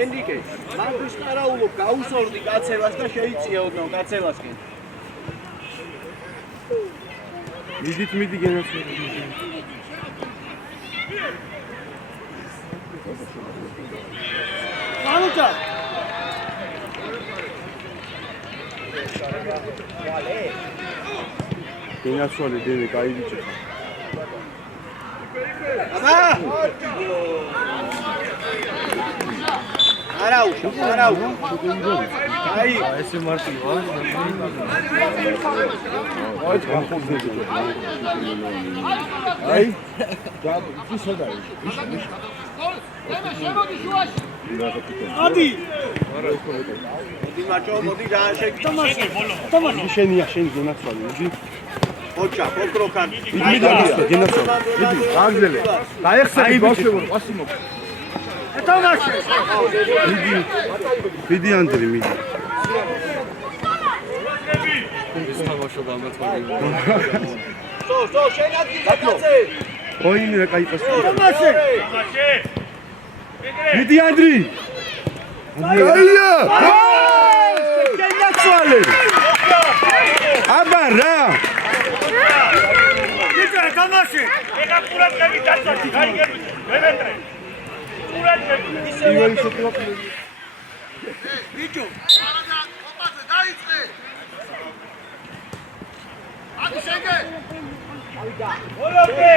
ენრიკე, მაგის ყარაულობ გაუსორდი კაცებას და შეიწია ოდნავ კაცებასკენ. მიდი გენაცვლები. მანუჭა. გენაცვლები დენე კაი ბიჭი. აბა! არაუშა. აი, ესე მარტივია. აი, გახუზები. აი, ისო დაი. ადი. მოდი მაჭო, მოდი გააშეკი. თამაში. შენია, შენ გენაცვლები. მიდი. ოჩა, პოკროკან. მიდი გენაცვლები. მიდი, გააგზელე. დაეხსები ბავშვებო, ყასი მოკ. თამაში. მიდი ანდრი, მიდი. ის თამაშო გამათვალე. სო, შენ ადგილზე კაცე. ოინი რა кай პასი. თამაში. მიდი ანდრი. კაია! გენაცვალე. აბა რა. მიწა თამაში. ეხა ყურადღები დაწვეთი, გაიგები, მემეტრე. ყურადღები ისე ივანი შეკლა. ბიჭო. ოპაზე დაიწყე. ადი შეგე. ოლოფე.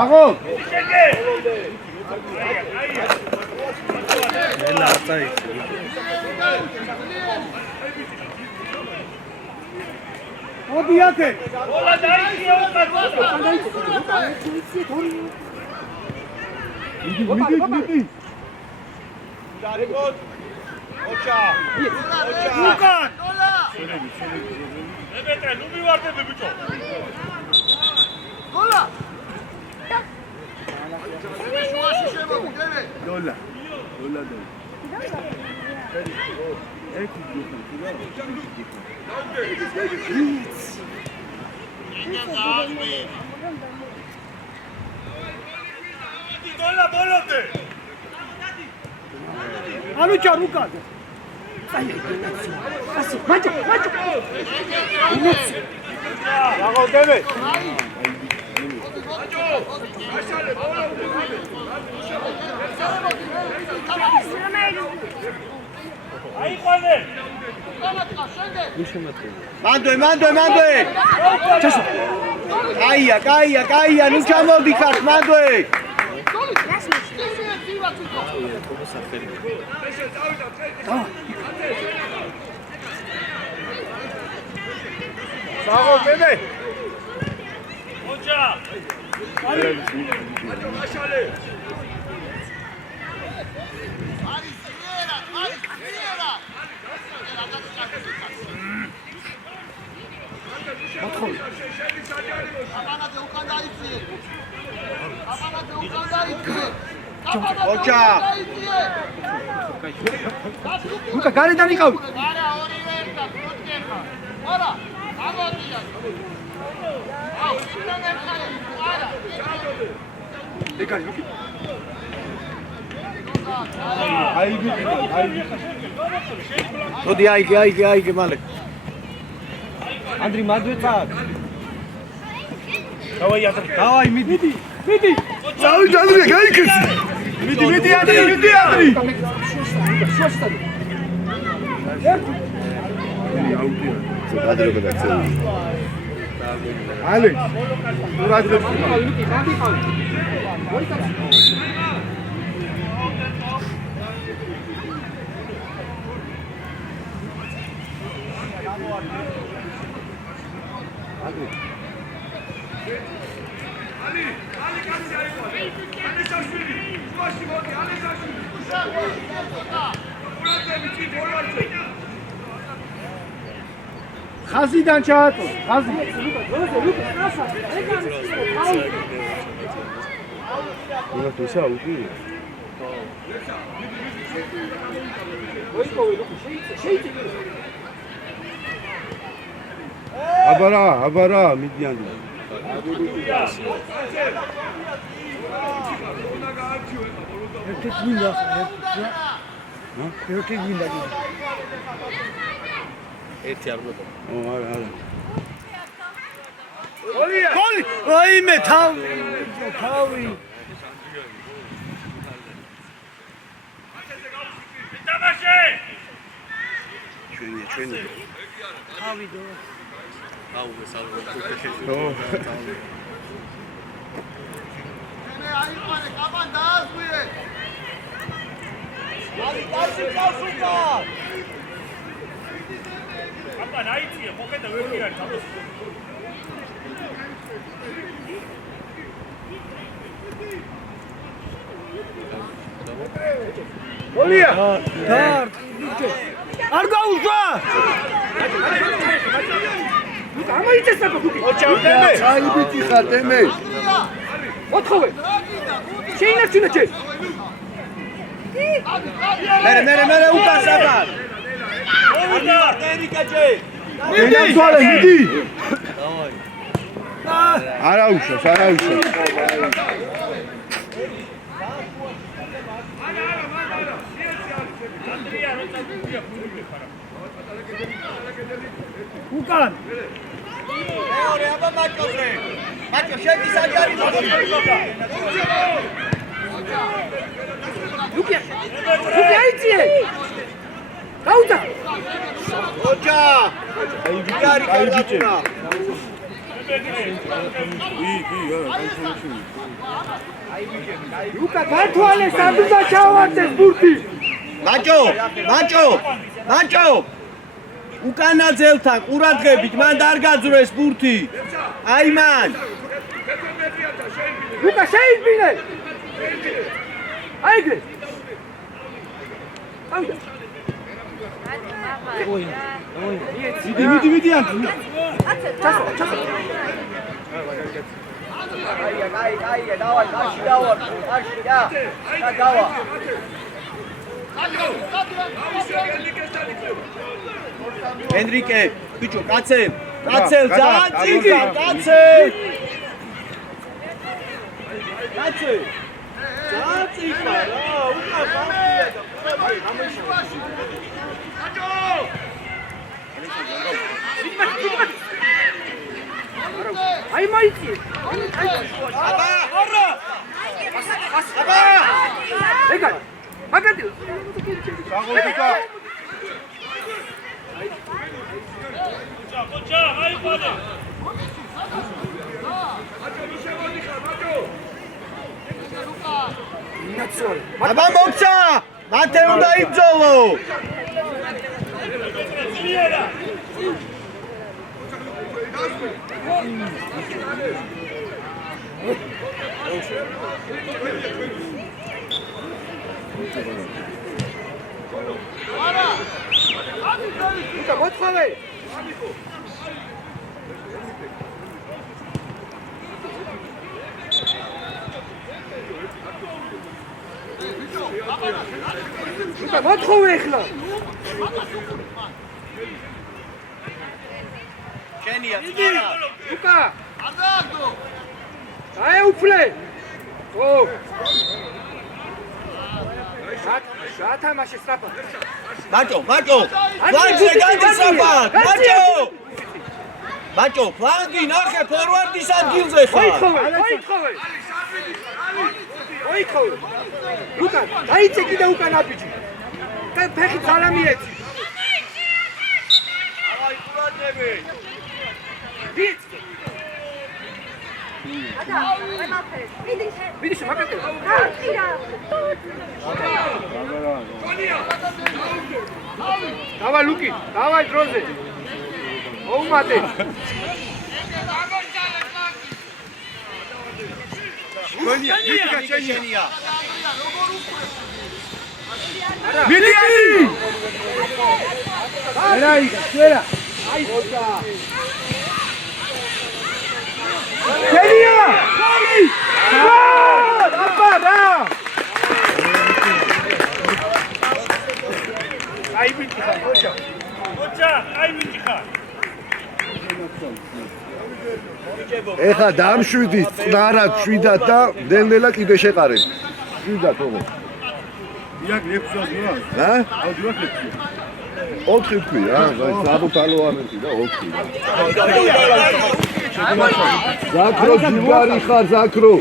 აღო. შეგე. ელა აწაი. მოდი აქე. ოლა დაიწყე უკაცო. მიდი. დარეგოთ. ოჩა. უკან. მემეტრე, ნუ მივარდები ბიჭო. გოლა. შუაში შემოდი, დევე. დოლა და. ერთი გიხო. დოლა ბოლოდე. ანუჭა რუკა. ასე, მაჭო. აღო დევე. აიყვანე. მანდვე. ჩასო. კაია, ნუ ჩამოვდი ხარ, მანდვე. აღო დევე. ოჯა. აშალე. არის ზიერა. აბანაძე უკან დაიწიე. ოჩა. უკა გარედან იყავი. არა, ორივე ერთად, მოდგება. არა, ამოდია. აუ, შენ ერთხელ. არა. ეკარი. მოდი აიგე მალე. ანდრი მადვეცა. დავაი მიდი. წავი ანდრი, გაიქეცი. მიდი ანდრი. ადრე გადაცემა. ალე. ურადებს. ხაზიდან ჩააწო, ხაზი. უნდა თუსა უკი. აბარა, მიდიანი. ერთი არ უნდა. არა. გოლი! აიმე თავი. ჩვენი. აუ მესალმე თუთეში. მე აიყვანე, კაბან დააზღვიე. კაბან აიწია, მოხედა ვერ მიგარი თავს. გოლია! არ გაუშვა! ოჩავდემე! ჩაიბიტი ხარ დემე. ოთხოვე! შეინარჩუნა ჯერ! მერე უკან საბარ! მოვიდა! ერიკა ჯე! მიდი! არა უშავს. უკან! მეორე აბა მაჭოზე. მაჭო შედი საჯარი ლუკი აიწიე! გაუძა! ოჯა! აიბიტარი კარგაჭნა! ლუკა გათვალე სადუზა ჩავარდეს ბურთი! მაჭო! უკანა ძელთან ყურადღებით, მან არ გაძვრეს ბურთი. აი მან. ლუკა შეიძინე. აიგე. ავიდა. მიდი ანტი. ჩასო. აი, დავა, დავა. ენრიკე, ბიჭო, კაცელ, ძაძიგი, კაცელ. ძაძიგა რა, უკან ბამბია და აი მაიცი. აბა! ეგა. მაგათი. საღოლიკა. კოჩა, აიყვანე. აბა მოცა! მათე უნდა იბრძოლო! ლუკა მოთხავე! ლუკა მოთხოვე ახლა! კენია, ლუკა! არ დააგდო. აეუფლე! ო! შათამაშე სწრაფად. მაჭო! ფლანგზე განდი სწრაფად! მაჭო, ფლანგი ნახე ფორვარდის ადგილზე ხარ. ოიქოვე. ლუკა, დაიწე კიდე უკან აბიჯი. და ფეხი ძალამიეცი. ავაი ყურადები. დიც. მიდი შემაკეთე. დავა ლუკი, დავაი დროზე. მოუმატე. ჩვენია, ჩვენია. მიდი! ერაი, შერა. აი ხოჭა. შენია! გოლი! აბა რა! ბიჭი ხარ, ოჩა. ოჩა, აი ბიჭი ხარ. ეხა დამშვიდით, წნარად შვიდად და ნელ-ნელა კიდე შეყარეთ. შვიდად ოღო. იაკ 600 რა. ჰა? აუდი რა ხეთი. 4 თქვი რა, საბუთალოანეთი და 4 რა. ზაქრო ჯიგარი ხარ, ზაქრო.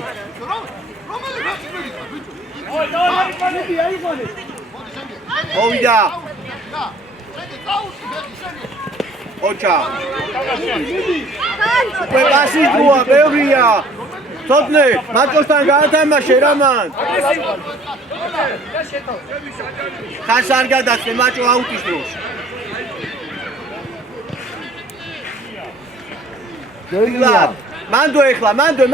მოვიდა. ოჩა. უკვე პასი გუა, ბევრია. ცოტნე, მაკოსთან გაათამაშე რა მან. ხას არ გადაცე, მაჭო აუტის დროს. გეიგლა. მანდო ეხლა, მანდო.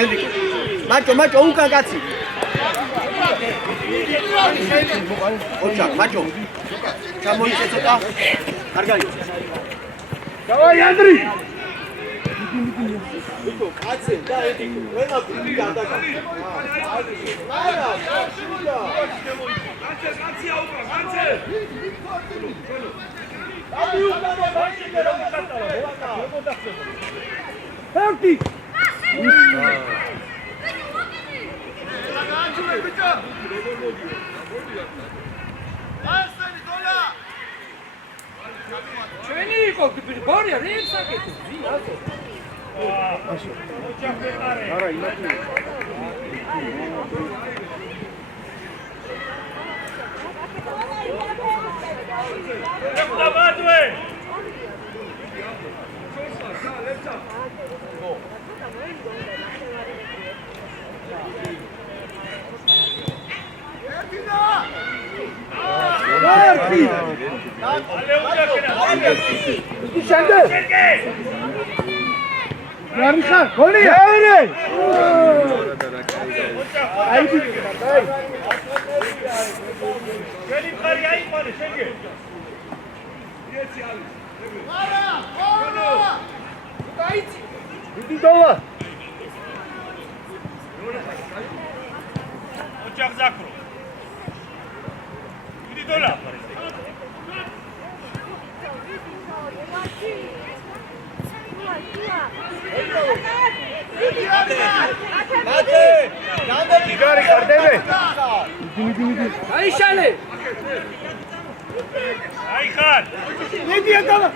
ენდიკო. მაჭო, უკან კაცი. ოჩა, მაჭო. ჩამოიწე ცოტა. არ გაიწე. დავაი ანდრი. იკო, კაცი და ენდიკო. ვენა ბიდი გადაგა. არა, შულა. კაცი აუკრა, კაცი. აი უკან ბაში რა გატავა, მოაკა. ფერტი. ჩვენი იყო ბორია რეებს აკეთებს ძი რატო არა იმათი დაბადვე ვერტი. შენდე. რარი ხარ? გოლია. აი ბიჭი, აი. შენი მხარი აიყვანე შენგე დიდი დოლა. ოჯახ ზაქრო დიდი დოლა მათე, ჯიგარი ხარდები. აიშალე აი ხარ მედია გავა.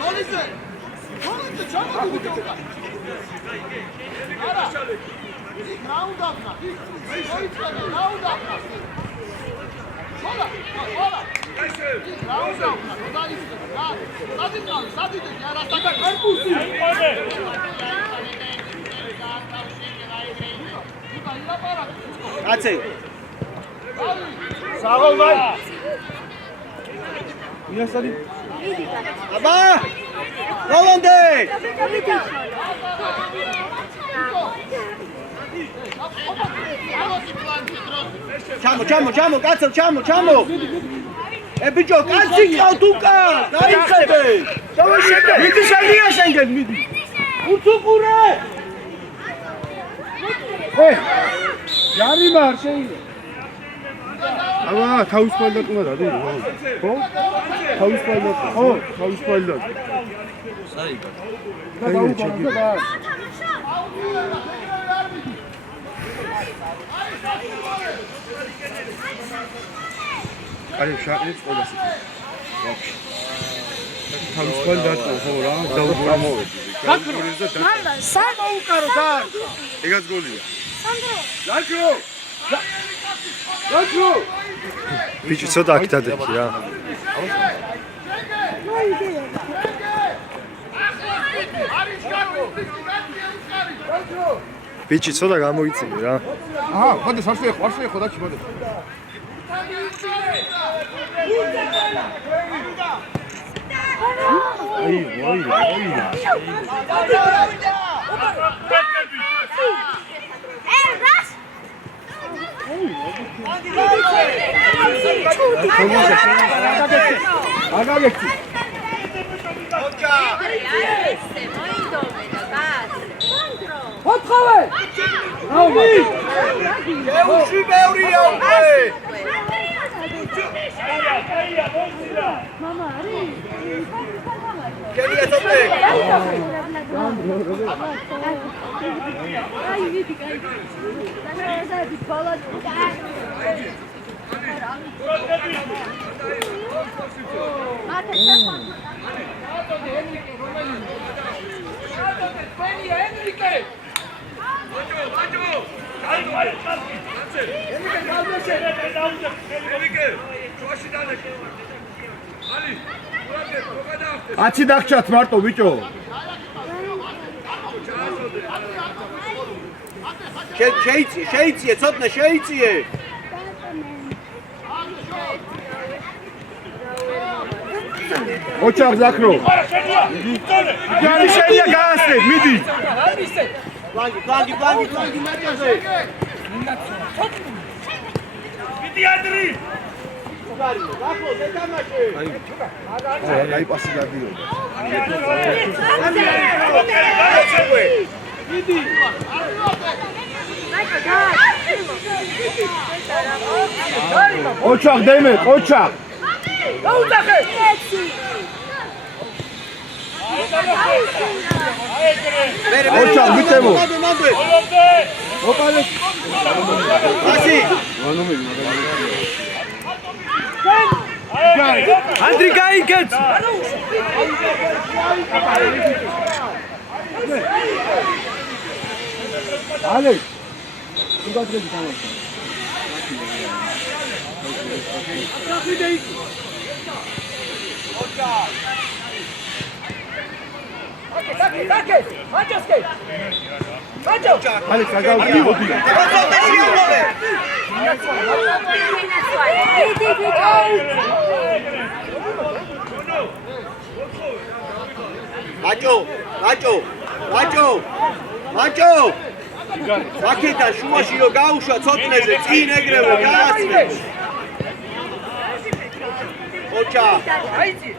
დოლიზე ჩამოვიდა. არა. რაუნდ აფნა. მოიწევა რაუნდ აფნა. ხოლა. რაუნდ აფნა. დოლიზე. სადიდე არა საკა კარპუსი. აიყვანე კაცი. საღოლმაი. იასარი. აბა! როლანდე! ჩამო, კაცო, ჩამო. ბიჭო, კაცი ყავთ უკან. დაიწყებე. დავაშენდე. მიდი შენია შენგენ, მიდი. უთუყურე. ჯარი მარ შეიძლება. აბა, თავის პალდად უნდა დადი. ხო? თავის პალდად. ხო, თავის პალდად. საიდან? აი, შაყნებს ყველას იქ. ვაფშე. თავის პალდად ხო რა, დაუბრა მოვედი. მამდა სამოუკარო და ეგაც გოლია. სანდრო ლაკრო. ბიჭი ცოტა აქ დადექი რა. ბიჭი ცოტა გამოიწინე რა. აჰა, ხოდი სარსე ხო და ჩიმოდე. აგაგეთი. ოთხავე. ეუში მეურია უკვე. კაია, მოიძინა. გენია თოფე. აცი დაგჭათ მარტო ბიჭო. შეიწიე, ცოტნე შეიწიე. ოჩახ ზაქრო. გარი შეიძლება გაასწრებ, მიდი. ფლანგი მაჭაზე. მიდი ადრი. გახო ზეთამაშე. აი პასი გადიოდა. ოჩახ დემე, ოჩახ. დაუძახე. ოჩახ მიტემო. მანდე. ოპალე. ასი. ანდრი გაიგეთ. ალე. უგადრები თამაში. ალე საგავდი მოდი. მაჭო. აქეთან შუაში რო გაუშვა ცოტნეზე წინ ეგრევე გააცნე. ოჩა. აიცი.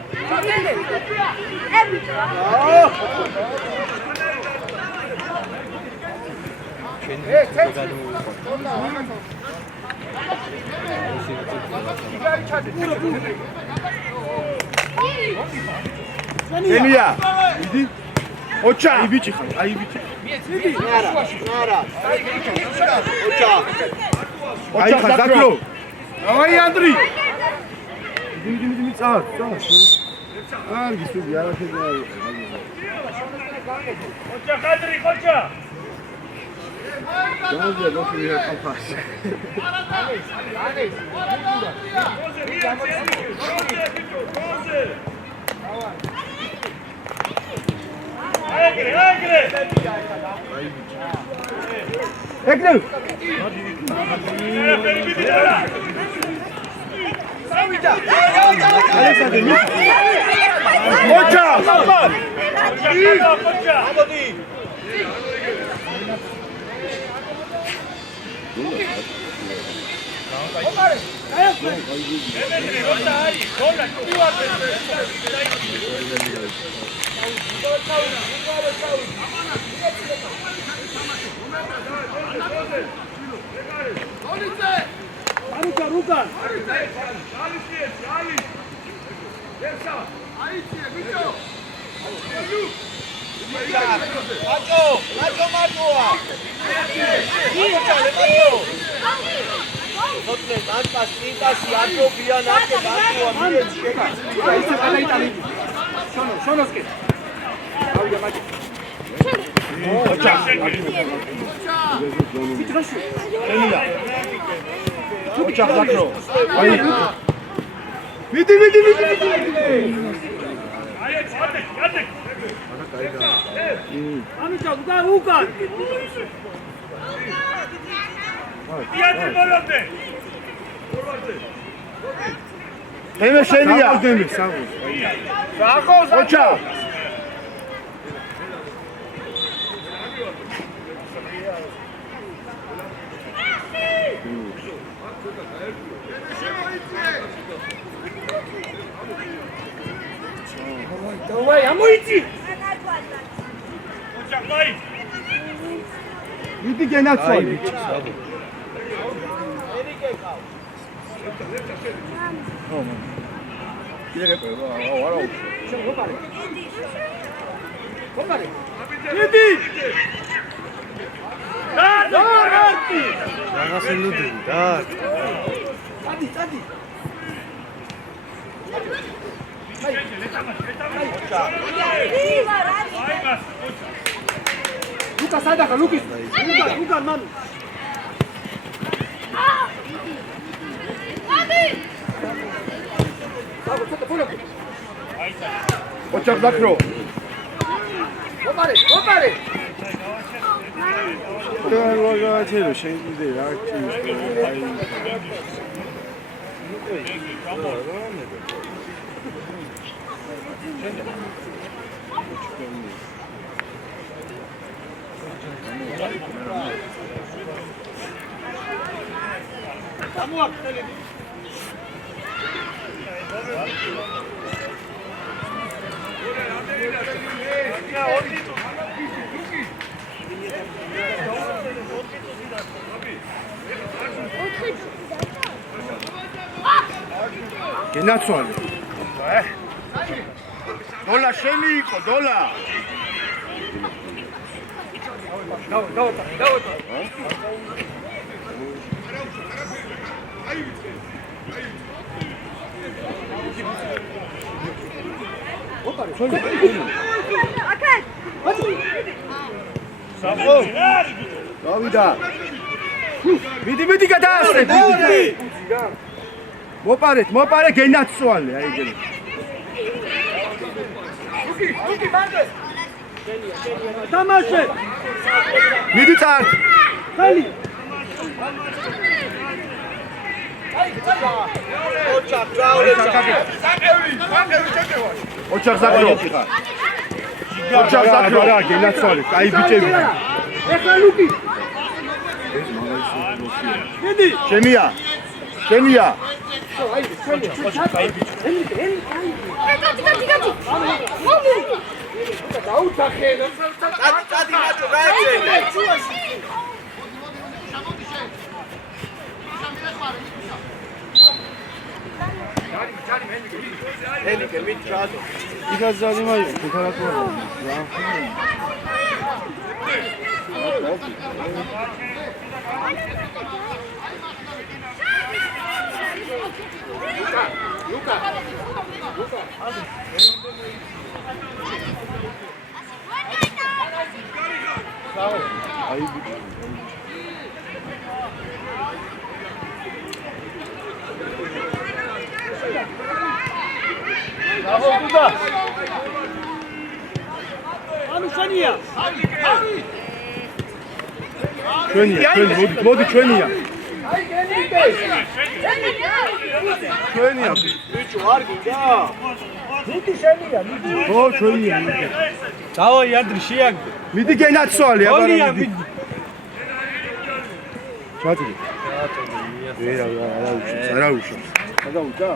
ემია. მიდი. ოჩა. აი ბიჭი ხარ, აი ბიჭი. ნარა. ოჩა. აი ხარ ზაქრო. აი ანდრი. მიდი წავ. კარგი სუდი არა შეიძლება. ხოჭა ხადრი, ხოჭა. განზია ლოქი ხალხაში. ეგრე. ოჩა. ამოდი. Macho Marcoa. Deme şeniya. Deme sağ ol. Sağ ol. Koça. Давай, а мой идти. Koça, მიდი გენაცვალე. მიდი. რაღაცა ლუდი და Luca, sai da cá, Lucas. Luca, mano. ოჩახ დაქრო. Vamos, vamos. რაღაცა შენ კიდე რა აი გენაცვალე. დოლა შენი იყო, დოლა. დავიდა. მიდი გადაასწრე, მიდი. მოპარე გენაცვალე, აი ეგრე. Tamaşe. მიდი წარ. Hadi. ოჩახ დაქრო. ოჩახ დაქრო. რა გენაცვალე, აი ბიჭები. Ეხლა Luki. მიდი. შენია. შენია. წადი მაჭო გაეცე ელიკე მით ჩადო იგაზარი მაი ხუთარაკო რა Anuşaniya. ჩვენია, მოდი ჩვენია. ჩვენია. ბიჭო არ გინდა ო ჩვენია. დავაი ანდრი შეაგდე მიდი გენაცვალე, აბარა მიდი. ჩატრი. არა უშავს. გადაუჭა?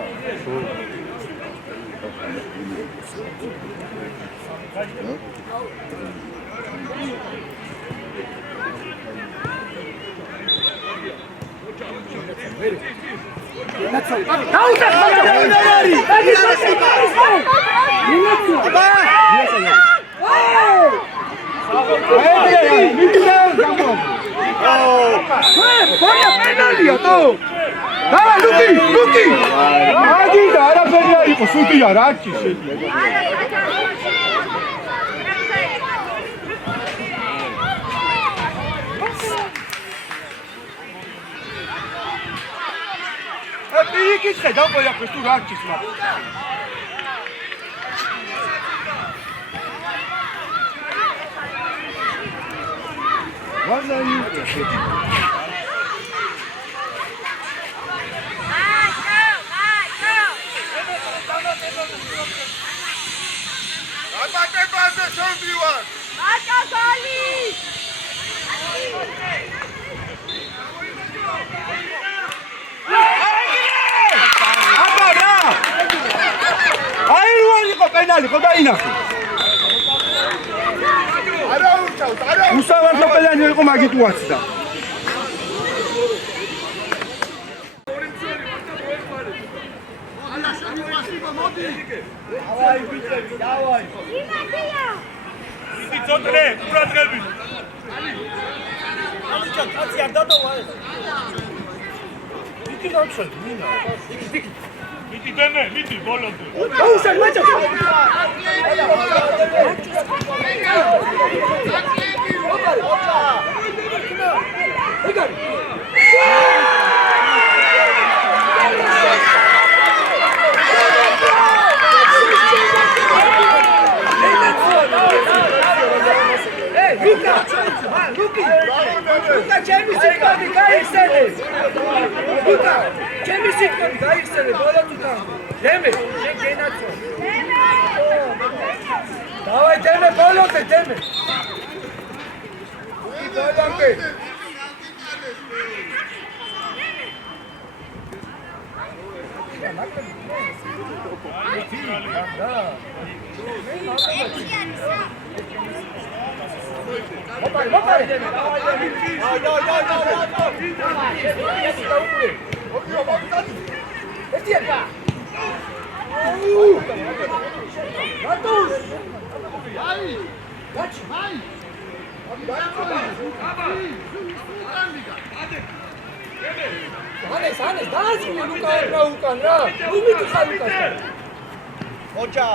Pirikitxe, დაყოლაფეს თუ რა რჩის მაგ. ვანა იუში. აბატებაზე შევდივარ. აკაკალი! აბარა! აი რუანი ყო პენალი ყო დაინახე. არა უსავართ ყველანი იყო მაგით უაცდა. დავაი ბიჭები, დავაი. ისი წოტრე, ყურადღებით. ამიჩა კაცი არ დადოვა ეს. ისი დამშვენ, მინა. მიდი დემე, მიდი ბოლომდე. გაუსან მაჭას Luka, ჩემი სიტყვები გაიხსენე. Luka, ჩემი სიტყვები გაიხსენე, ბოლოს თან. დემე, შენ გენაცო. დავაი დემე, ბოლომდე დემე. ბოლომდე. Hannes, დაასწრე ლუკა რა უკან რა. უმიტი ხარ ლუკასთან. ოჯა.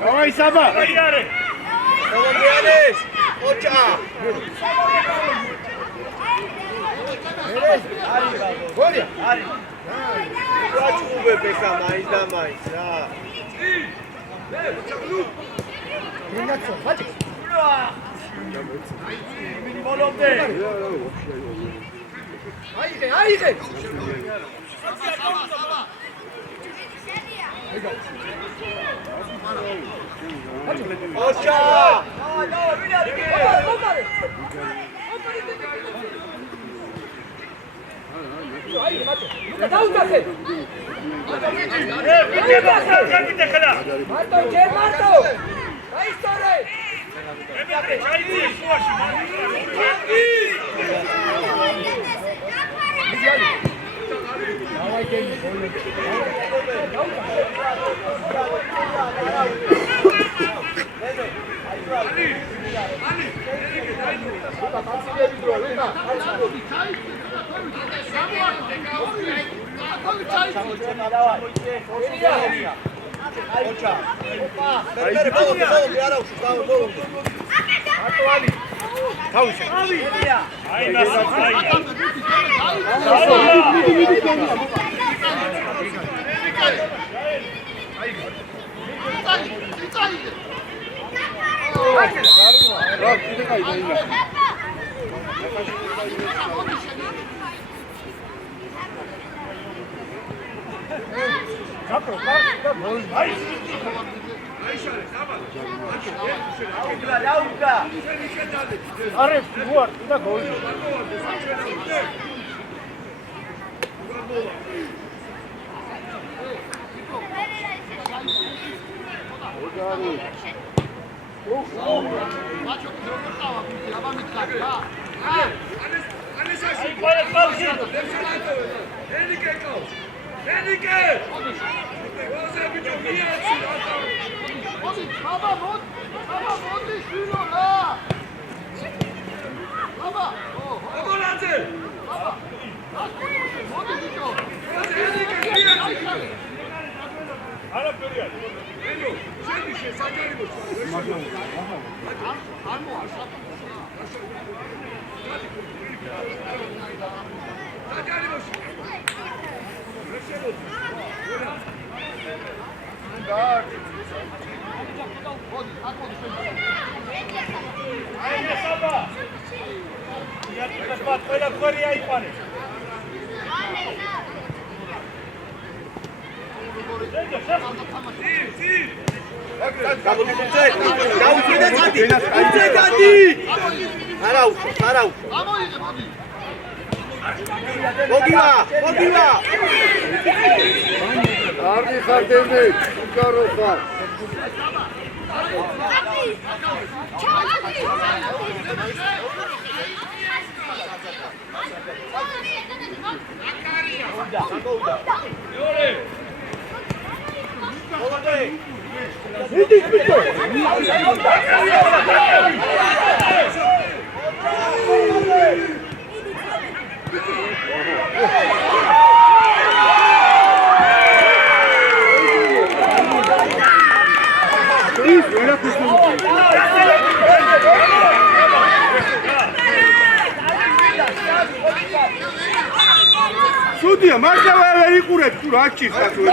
დავაი საბა. აი არე. მოგიარეს. ოჯა. არის ბაბო. გოლია. არის. ვაჭუბე ბეკა მაინც და მაინც რა. გენაცო, ბაჭი. ბოლომდე. აიღე. ოჯა. Sudija, možda veri kuret, kurači sad u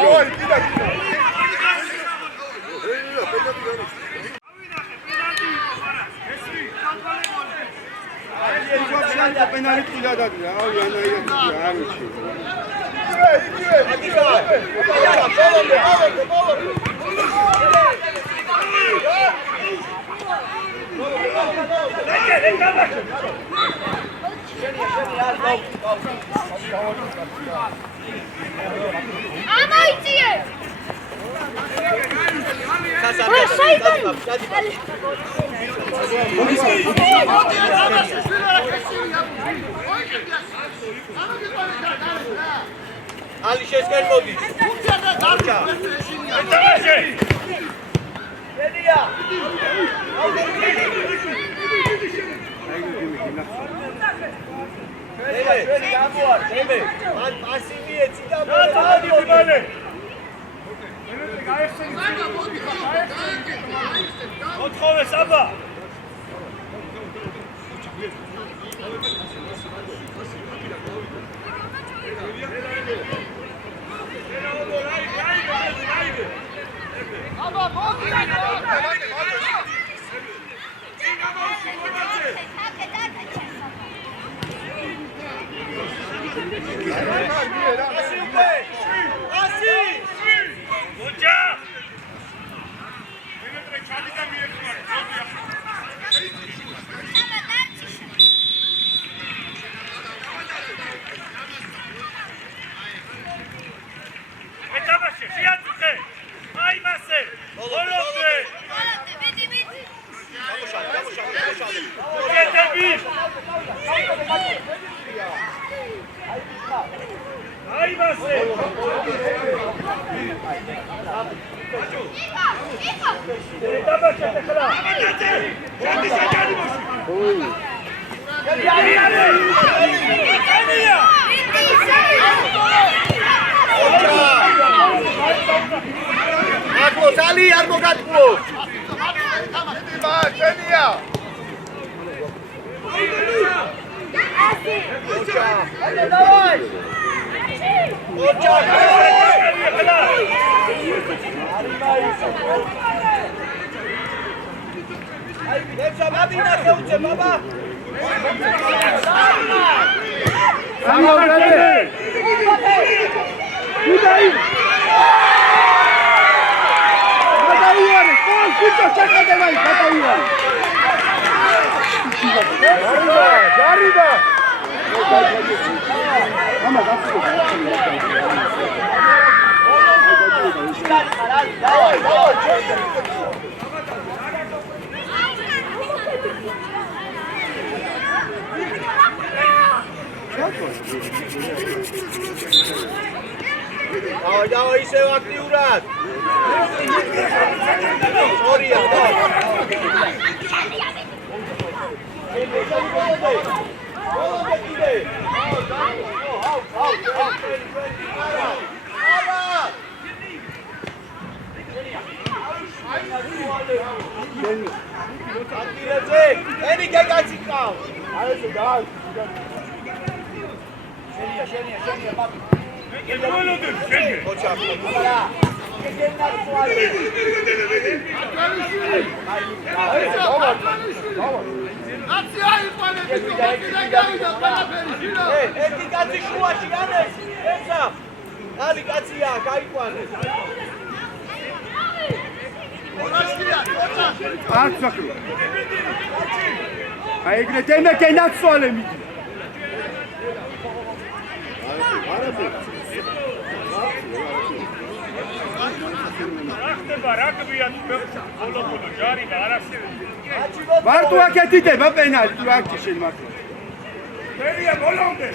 penalti da dati, ali ona je Jarući. Ali šeskaj modi. Odchove Saba! Ali, ar mogatło! Dawaj, iseo aktiurat. Sorija, ახდება რაგბია ბოლო ჯარიმა არ არსებობს. მარტო აქეთი დება პენალტი თუ აქ შენ მართლა. მერია ბოლომდე.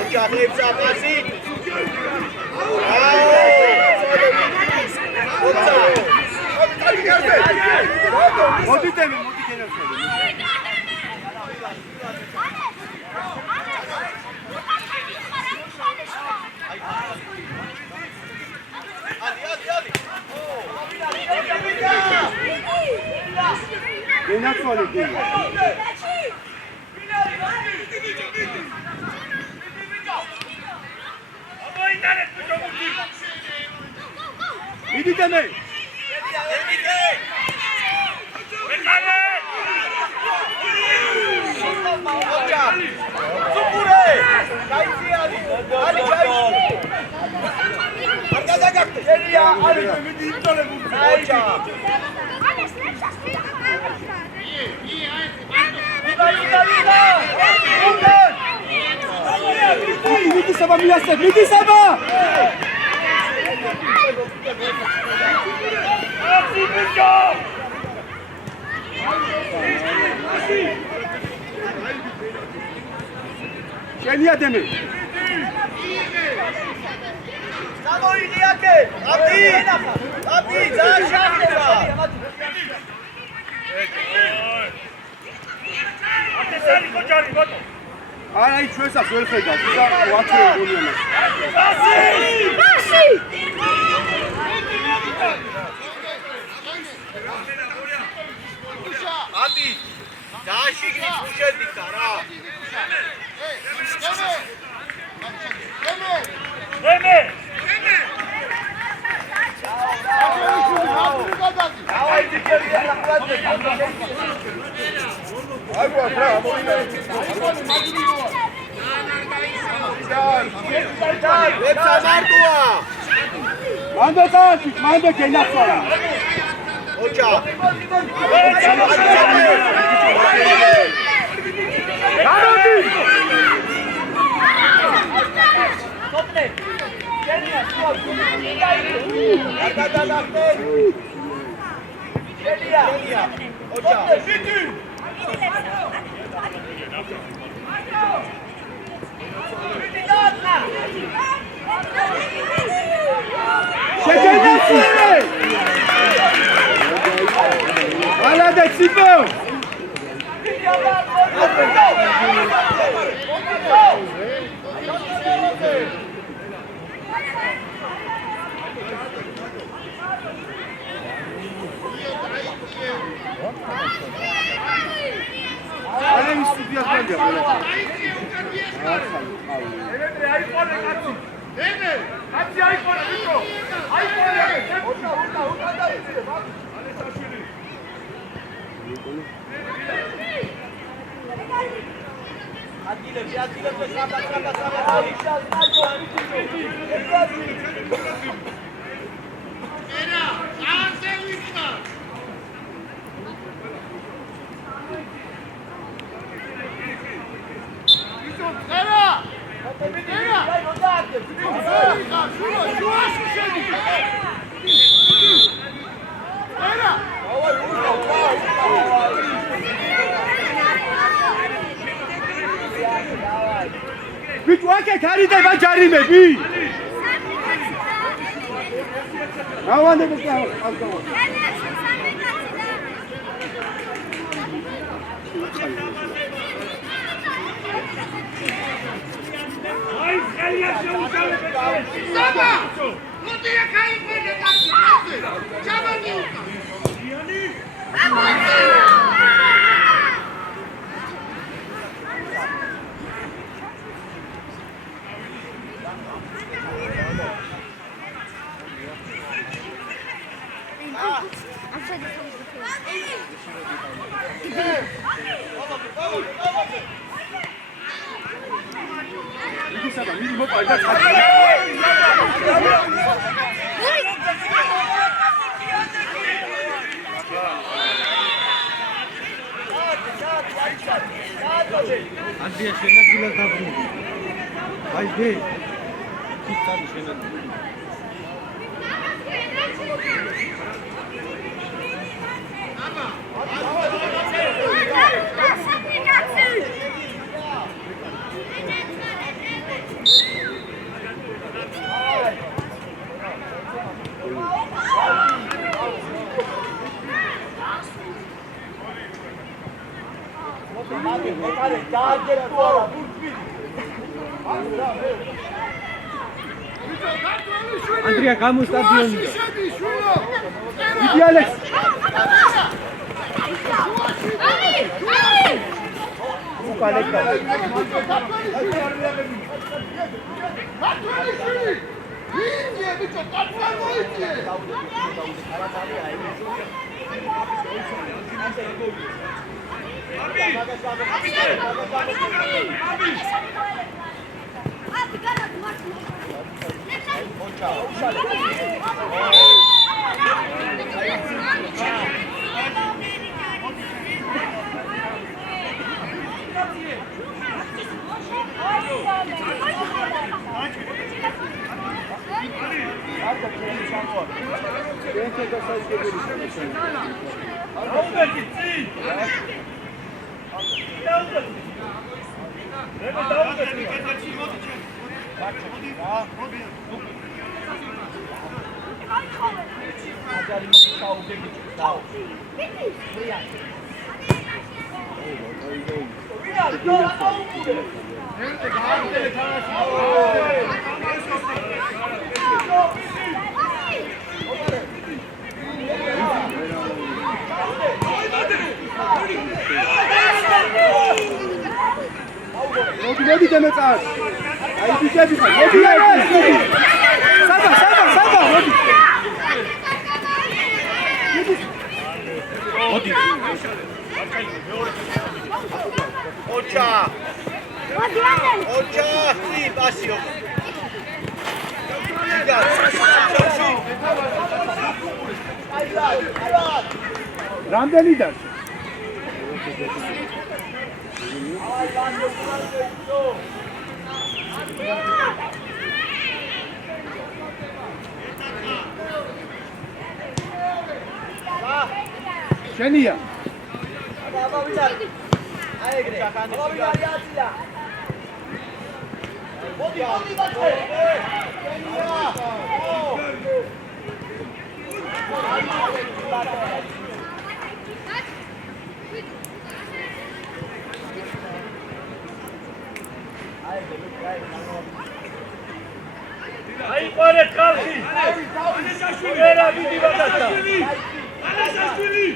ოჯახებს აფასი. მოდი დემი, მოდი გენაცვალე. გენაცვალე დი. მოიტანეთ ბიჭობუქი. მიდი დემე. მეკარე. სუპურე! გაიწიალი! ალი გაიწი! არ გადაგაგდე! შენია, ალი მიდი იწოლებული. აიჭა! მიდი საბა მიასწრებ, მიდი საბა! აცი ბიჭო! შენია დემე. გამოიდი აქე! აბდი! აბდი, დააშახება! ათესარი ხოჯარი ბატო. აი ჩვენსაც ვერ ხედავ და ვაჩვეე გულიანას. ბასი! აბდი! დააშიგნი ფუშედიქა რა! ემე! მანდ გენაცვალა. ოჯა! გამოდი! შეგენაცვალე! ალადე ციპო! აი ის სტუდიას გაგია ყველა. ემე აიყოლე კაცი. ემე, კაცი აიყოლე ბიჭო. აიყოლე. ალესაშვილი. ადგილები საბა. ერა, არზე ვიქნა. ერა! ერა! შუაში შედი. ერა! ბიჭო აქეთ არიდება ჯარიმები. ავანდება ავტო. აი, ხელია შეუშალე ბიჭო. საბა! მოდი აქ აიყვანე კაცი. ჩამოდი. იანი? ანდრია შენაგილა დაბრუნდა. აი დე. ციტარი შენაგილა. ანდრია გამოსტადიონი. დიდი ალექს. მოდი დამეწარ. აი ბიჭები ხარ. მოდი აი. საბა, მოდი. მოდი. ოჩა. ოჩა, სი პასიო. რამდენი და შენია აი ყარე ხალხი ვერა მიდი ბატონო ალაშაშვილი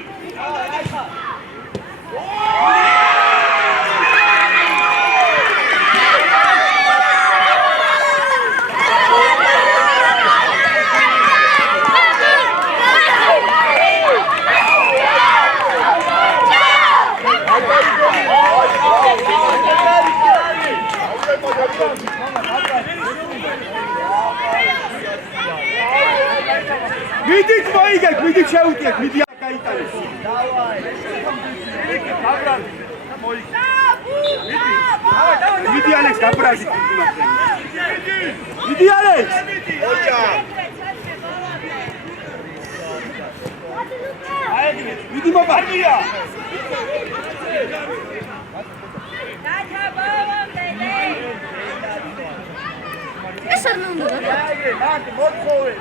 მიდით მოიგეთ, მიდით შეუტიეთ, მიდი გაიტანეს. მიდი ალექს გაბრაზი. მიდი ალექს. ოჩა. მიდი მოპარდია. ეს არ უნდა მარტი მოთხოვე.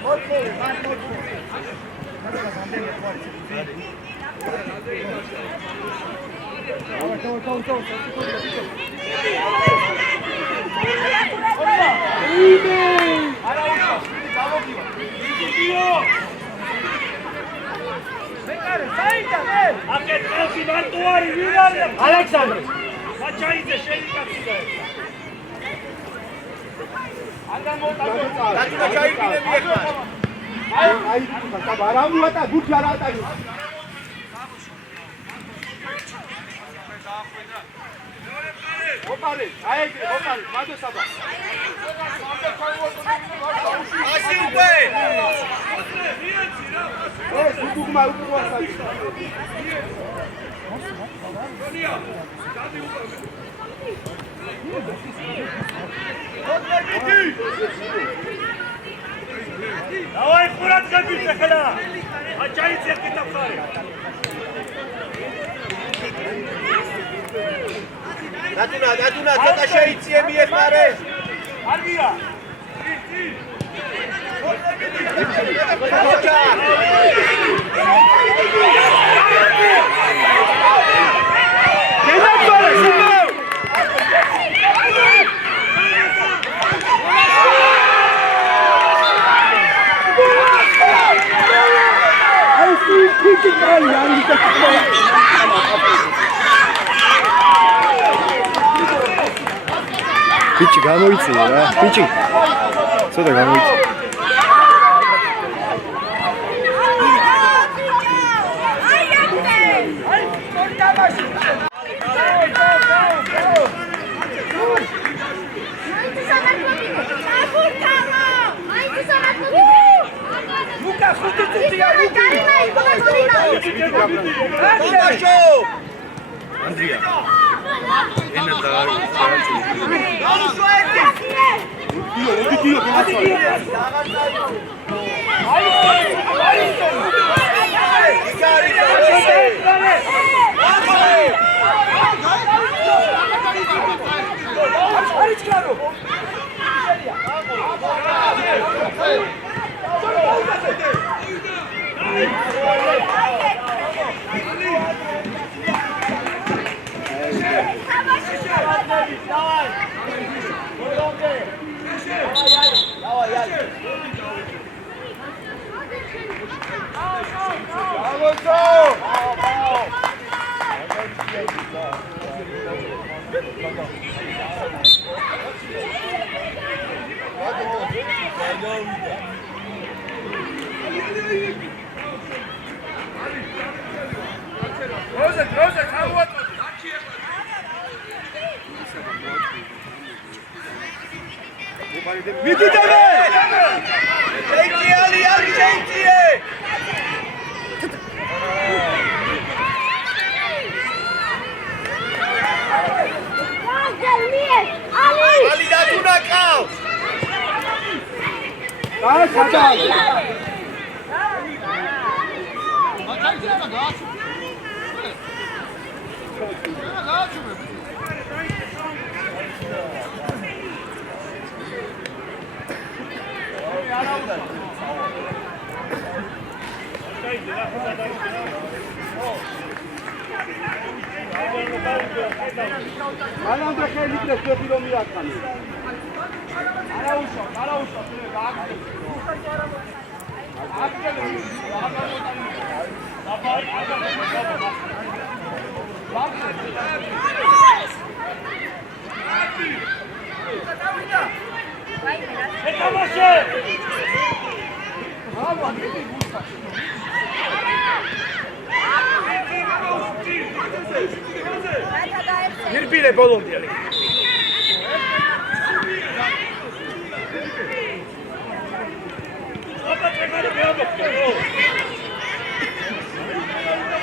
ალექსანდრე საჩაიძე შენი კაცი და დაჭმა ჩაიგინები ეხლა. აი, საბა, რა მუატა, გუთი არ ატარი. ოპარე, აიგე, ოპარე, მადო საბა. ასი უკვე. ეს უგმა უკუასა. დავაი ყურადღებით ახლა აჭაიც ერთი დაფარე დათუნა ცოტა შეიწიე მიეხმარე არგია ხოჭა გენაცვალე სიმო ბიჭი გამოიწია რა ბიჭი ცოტა გამოიწია Luca, ხუთი წუთია როზე ხარვატო მიდიდები შეიწიე ალი შეიწიე ალი დათუნა ყავს მანამდე ხელი დღეს ვეფი რომ მიაყანე არაუშავ ნირბილე ბოლომდე ალი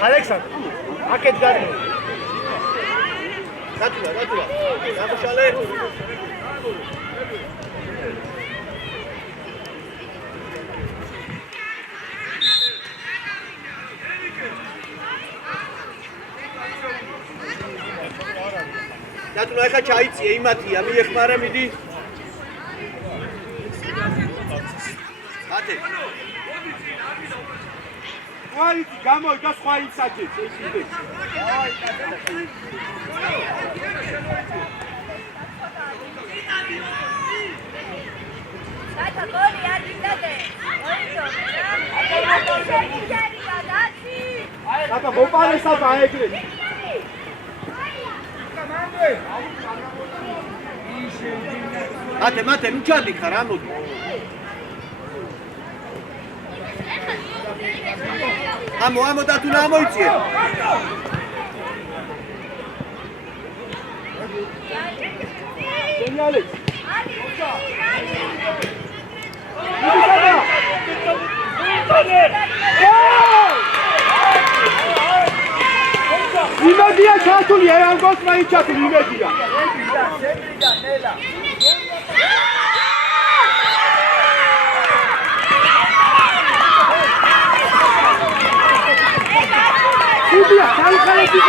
ალექსანდრ აკეთ გარნო დათუნა გამშალე დათუნა ახლა ჩაიწიე იმათია მიეხმარე მიდი ათე ყვაიძი გამოვიდა სხვა იმსაჯეთ ეჭიდე აბა მოპარეს აბა ეგრე მათე მიჩადი ხარ ამოდი ამო დათუნა ამოიწიე გენიალი იმედია ჩართული გოლი ერანგოს მაინჩათი იმედია. სუდია, ხალხალები